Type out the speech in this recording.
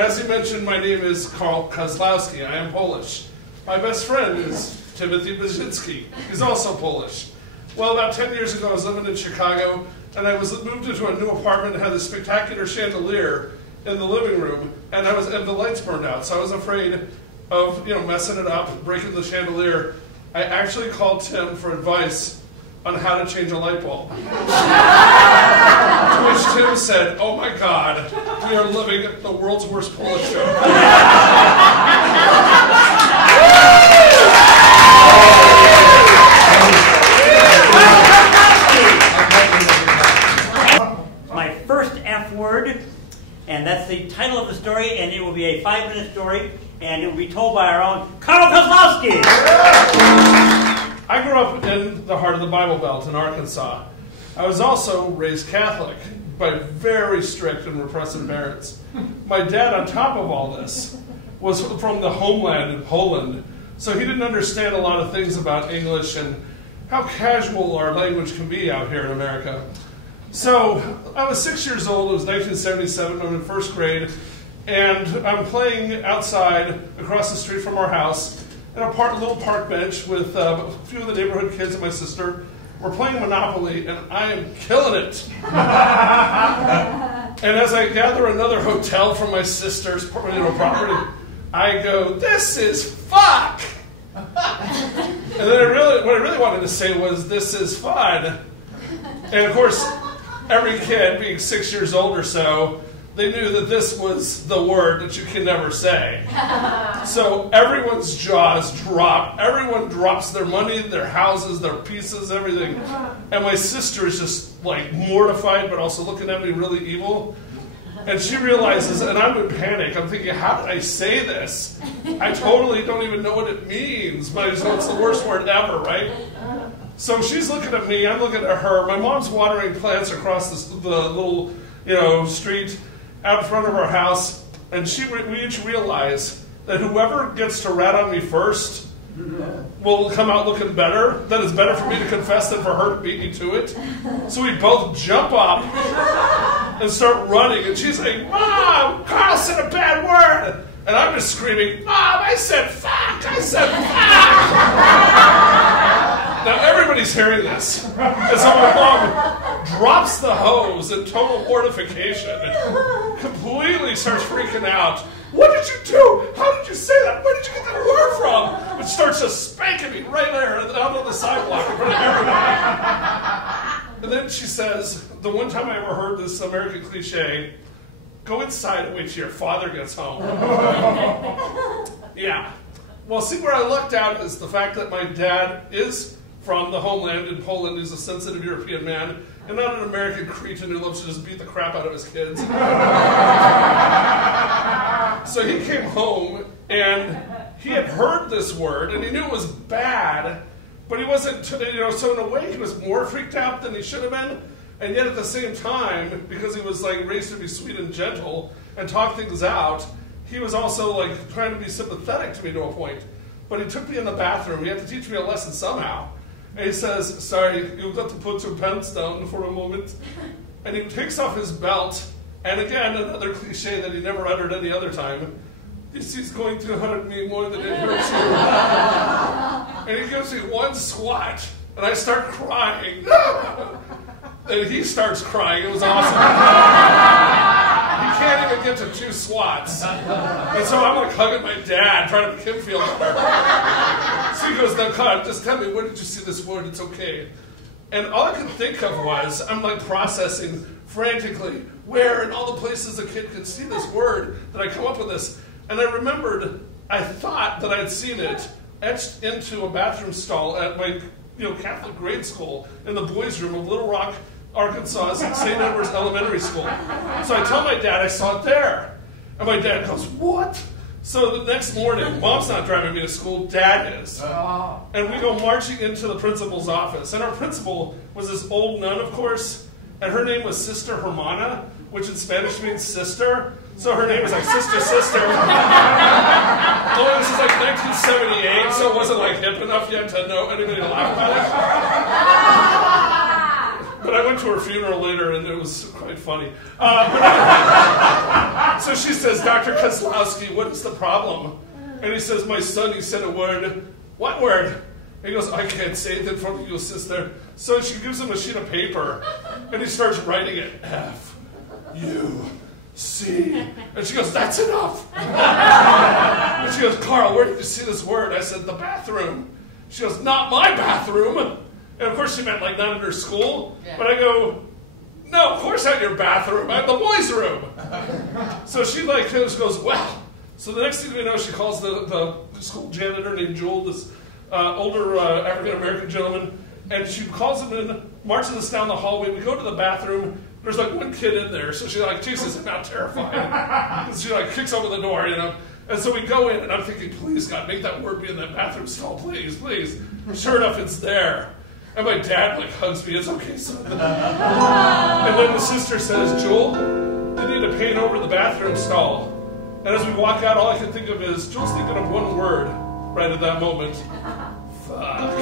And as you mentioned, my name is Kozlowski. I am Polish. My best friend is Timothy Brzezinski. He's also Polish. Well, about 10 years ago, I was living in Chicago, and I was moved into a new apartment that had this spectacular chandelier in the living room, and the lights burned out. So I was afraid of messing it up, breaking the chandelier. I actually called Tim for advice on how to change a light bulb. To which Tim said, "Oh my God, we are living the world's worst Polish show." My first F word, and that's the title of the story, and it will be a 5-minute story, and it will be told by our own Carl Kozlowski. I grew up in the heart of the Bible Belt in Arkansas. I was also raised Catholic by very strict and repressive parents. My dad, on top of all this, was from the homeland in Poland, so he didn't understand a lot of things about English and how casual our language can be out here in America. So I was 6 years old. It was 1977. I'm in first grade, and I'm playing outside across the street from our house in a little park bench with a few of the neighborhood kids and my sister. We're playing Monopoly, and I am killing it. And as I gather another hotel from my sister's property, I go, "This is fuck!" And then what I really wanted to say was, "This is fun." And of course, every kid, being 6 years old or so, they knew that this was the word that you can never say. So everyone's jaws drop. Everyone drops their money, their houses, their pieces, everything. And my sister is just like mortified, but also looking at me really evil. And she realizes, and I'm in panic. I'm thinking, how did I say this? I totally don't even know what it means. But it's the worst word ever, right? So she's looking at me. I'm looking at her. My mom's watering plants across the little, street out in front of our house, and we each realize that whoever gets to rat on me first will come out looking better. That it's better for me to confess than for her to beat me to it. So we both jump up and start running, and she's like, "Mom, Carl said a bad word!" And I'm just screaming, "Mom, I said fuck! I said fuck!" Now everybody's hearing this. And so my mom drops the hose in total mortification and completely starts freaking out. "What did you do? How did you say that? Where did you get that word from?" And starts just spanking me right there out on the sidewalk in front of everybody. And then she says, the one time I ever heard this American cliche, "Go inside and wait till your father gets home." Yeah. Well, see, where I lucked out is the fact that my dad is from the homeland in Poland. He's a sensitive European man, and not an American cretin who loves to just beat the crap out of his kids. So he came home, and he had heard this word, and he knew it was bad, but he wasn't, so in a way he was more freaked out than he should have been, and yet at the same time, because he was raised to be sweet and gentle and talk things out, he was also trying to be sympathetic to me to a point. But he took me in the bathroom. He had to teach me a lesson somehow. And he says, "Sorry, you've got to put your pants down for a moment." And he takes off his belt, and again, another cliche that he never uttered any other time. "This is going to hurt me more than it hurts you." And he gives me one swat, and I start crying. And he starts crying. It was awesome. He can't even get to 2 swats. And so I'm hugging my dad, trying to make him feel better. So he goes, "Now, God, just tell me, where did you see this word? It's okay." And all I could think of was, I'm processing frantically where in all the places a kid could see this word that I come up with this. And I remembered, I thought that I had seen it etched into a bathroom stall at my Catholic grade school in the boys' room of Little Rock, Arkansas, St. Edward's Elementary School. So I tell my dad I saw it there. And my dad goes, "What?" So the next morning, Mom's not driving me to school, Dad is. And we go marching into the principal's office. And our principal was this old nun, of course, and her name was Sister Hermana, which in Spanish means sister. So her name was Sister. Oh, this is 1978, so it wasn't hip enough yet to know anybody to laugh about it. But I went to her funeral later, and it was quite funny. So she says, Dr. Kozlowski, what is the problem? And he says, my son, he said a word. What word? He goes, I can't say it in front of you, sister. So she gives him a sheet of paper, and he starts writing it. F-U-C. And she goes, that's enough. And she goes, Carl, where did you see this word? I said, the bathroom. She goes, not my bathroom. And of course she meant like not in her school. Yeah. But I go, no, of course not your bathroom. I'm the boys' room. So she like just goes, well. So the next thing we know, she calls the school janitor named Joel, this older African-American gentleman, and she calls him in, marches us down the hallway. We go to the bathroom. There's like one kid in there. So she's like, Jesus, I'm now terrified. She like kicks open the door, you know. And so we go in, and I'm thinking, please, God, make that word be in that bathroom stall, please, please. Sure enough, it's there. And my dad like hugs me. It's okay, son. And then the sister says, Joel, you need to paint over the bathroom stall. And as we walk out, all I can think of is, Joel's thinking of one word right at that moment. Fuck.